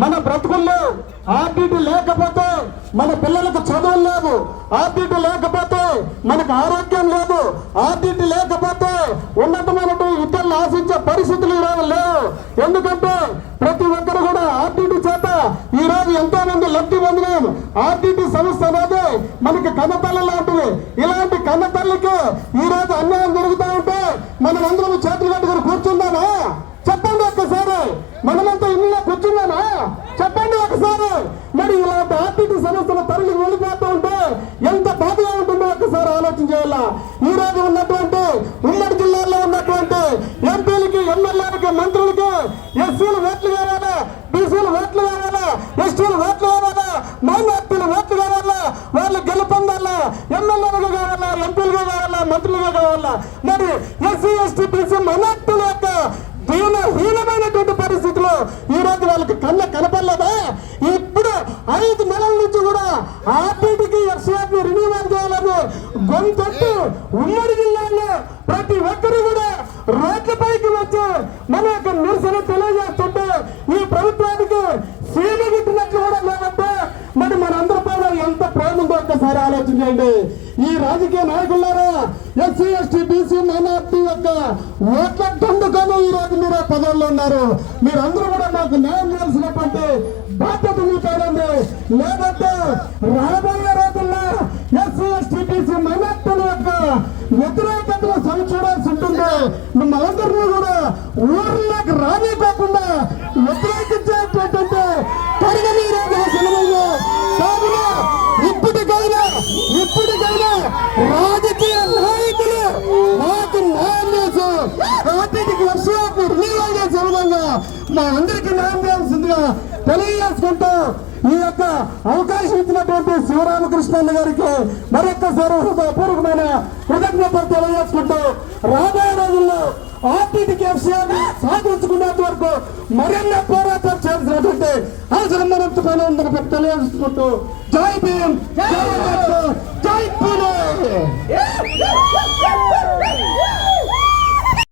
మన బ్రతుకుల్లో ఆర్డిటి లేకపోతే మన పిల్లలకు చదువులు లేవు. ఆర్డిటి లేకపోతే మనకు ఆరోగ్యం లేదు. ఆర్డిటి లేకపోతే ఉన్నతమైనటువంటి ఇతరులు ఆశించే పరిస్థితులు ఈరోజు లేవు. ఎందుకంటే ప్రతి ఒక్కరు కూడా ఆర్టీటీ చేత ఈ రోజు ఎంతో మంది లబ్ధి పొందినాం ఆర్టీటీ సంస్థ అనేది మనకి కన్నతల్లి లాంటిది. ఇలాంటి కన్నతల్లికి ఈ రోజు అన్యాయం జరుగుతూ ఉంటే మనం అందరం చేతులు ఆర్టీటీ ఆర్థిక తరలి వెళ్ళిపోతూ ఉంటే ఎంత బాధగా ఉంటుందో ఒకసారి ఆలోచన చేయాలా ఈ రోజు ఉన్నటువంటి ఉమ్మడి జిల్లాలో ఉన్నటువంటి ఎంపీలకి ఎమ్మెల్యేలకి మంత్రులకి ఎస్సీలు ఓట్లు కావాలా? బీసీలు ఓట్లు కావాలా? ఎస్టీలు ఓట్లు కావాలా? మైనార్టీలు ఓట్లు కావాలా? వాళ్ళు గెలుపొందాలా? ఎమ్మెల్యేలుగా కావాలా? ఎంపీలుగా కావాలా? మంత్రులుగా కావాలా? మరి ఎస్సీ ఎస్టీ బీసీ మైనార్టీల యొక్క దీనహీనమైనటువంటి పరిస్థితిలో ఈ రోజు వాళ్ళకి కళ్ళ కనప ఐదు నెలల నుంచి కూడా ఆర్టీటీకి ఎఫ్సీఆర్ రిన్యూవల్ చేయాలని గొంతెట్టు ఉమ్మడి జిల్లాలో ప్రతి ఒక్కరు కూడా రోడ్లపైకి వచ్చి మన యొక్క నిరసన తెలియజేస్తుంటే ఈ ప్రభుత్వానికి సీమ గుట్టినట్లు కూడా లేదంటే మరి మనందరి పైన ఎంత ప్రేమ ఉందో ఒక్కసారి ఆలోచన చేయండి ఈ రాజకీయ నాయకులారా ఎస్సీ ఎస్టీ బీసీ మైనార్టీ యొక్క ఓట్ల దండుకొని పదవుల్లో ఉన్నారు. మీరందరూ కూడా మాకు న్యాయం చేయాల్సినటువంటి బాధ్యత మీ లేదంటే రాబోయే రోజుల్లో ఎస్సీ ఎస్టీ బీసీ మైనార్టీల యొక్క వ్యతిరేకతను సరి చూడాల్సి ఉంటుంది. మిమ్మల్ని కూడా ఊర్లోకి రానివ్వకుండా వ్యతిరేకించే మా అందరికి న్యాయం చేయాల్సిందిగా తెలియజేసుకుంటూ ఈ యొక్క అవకాశం ఇచ్చినటువంటి శివరామకృష్ణ గారికి మరొక్కసారి హృదయపూర్వకమైన కృతజ్ఞతలు తెలియజేసుకుంటూ రాబోయే రోజుల్లో ఆర్టీటీకి ఎఫ్సీఆర్ సాధించుకునేంత వరకు మరెన్నో పోరాటాలు చేసినటువంటి అవసరం మనంత పైన ఉందని తెలియజేసుకుంటూ జై భీమ్ జై జై పూణే!